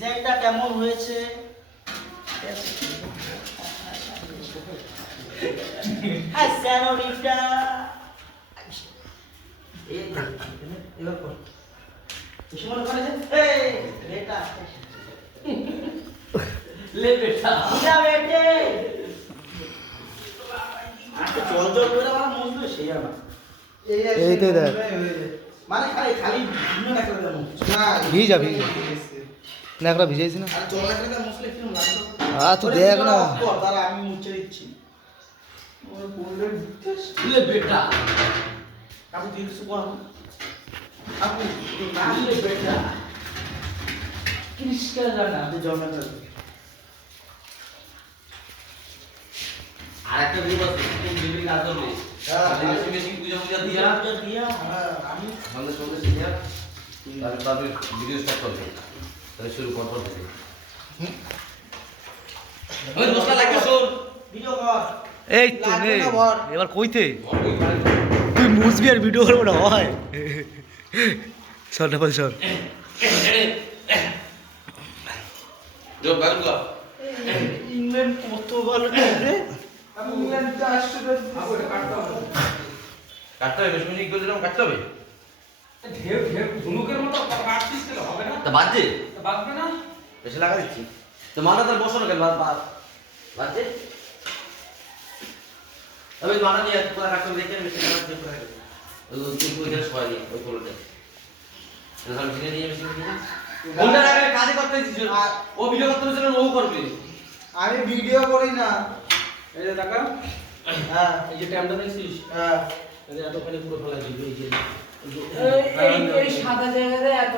ডিজাইনটা কেমন হয়েছে? হ্যাঁ স্যানোরিটা এবার কর সুমন ওখানে যে এই বেটা ले बेटा क्या बेटे আচ্ছা জল জল করে আমার মুছবে সেই আমার এই তো দেখ মানে খালি খালি ভিন্ন না করে দেবো না ভিজা নাকড়া ভিজাইছি না আর জল না করে মুছলে কি লাগবে তুই দেখ না তারা আমি মুছে দিচ্ছি ওর বললে ले बेटा আপনি দিলসু কর আপনি না ले बेटा किसका जाना तो जल ना कर আরেকটা গ্রুপ আছে তুমি বিবি কাজ করবে বেশি বেশি পূজা দিয়া হ্যাঁ আমি সন্ধ্যে সন্ধ্যে শিখিয়া তারপরে ভিডিও স্টার্ট করবে তাহলে শুরু কর থেকে ওই দোস্তা লাগবে শুন ভিডিও কর এই তো নে এবার কইতে তুই মুছবি আর ভিডিও করবো না হয় সর না সর জো বাগুন কর ইংল্যান্ড কত ভালো খেলে আমি ইংল্যান্ডে আসতে কাটতে হবে বেশি করে দিলাম কাটতে হবে ঢেউ ঢেউ ধনুকের মতো কাটছিস কেন হবে না তা বাজে তা বাঁধবে না বেশি লাগা দিচ্ছি তো মানা তার বসো না কেন বাজে আমি মানা নিয়ে পুরো কাটতে দেখে বেশি লাগা দিয়ে পুরো ওই তুই করে সবাই ওই কোলতে তাহলে আমি নিয়ে বেশি নিয়ে কোনটা আগে কাজে করতে দিছিস ও ভিডিও করতে দিছিল ও করবে আমি ভিডিও করি না এই যে টাকা হ্যাঁ এই যে ট্যামটা দেখছিস হ্যাঁ এই যে এতখানি পুরো ফেলা দিবি এই যে এই সাদা জায়গাতে এত